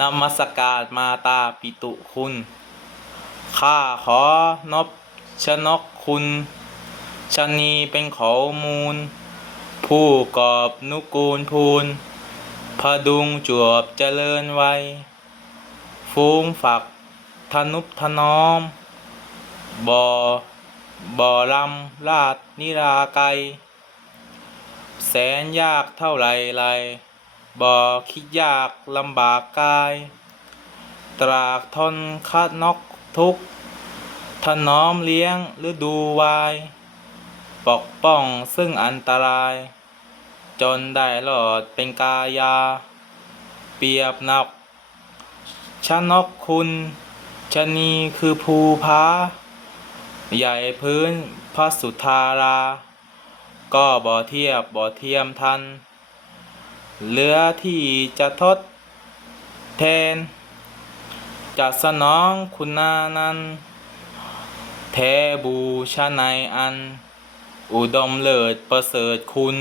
นมัสการมาตาปิตุคุณ ข้าขอนบชนกคุณชะนีเป็นเขามูล ผู้กอบนุกูลพูนพดุงจวบเจริญไวยฟูงฝักทนุบทนอมบ่อบ่อลำลาดนิราไก แสนยากเท่าไรไร บ่คิดยากลำบากกาย ตรากทนคัดนกทุกถนอมเลี้ยงฤดูวาย ปกป้องซึ่งอันตราย จนได้หลอดเป็นกายา เปรียบนับชนกคุณชะนีคือภูพาใหญ่พื้นพระสุธารา ก็บ่เทียบบ่เทียมทัน เหลือที่จะทดแทน จะสนองคุณานั้น แทบูชาในอัน อุดมเลิศประเสริฐคุณ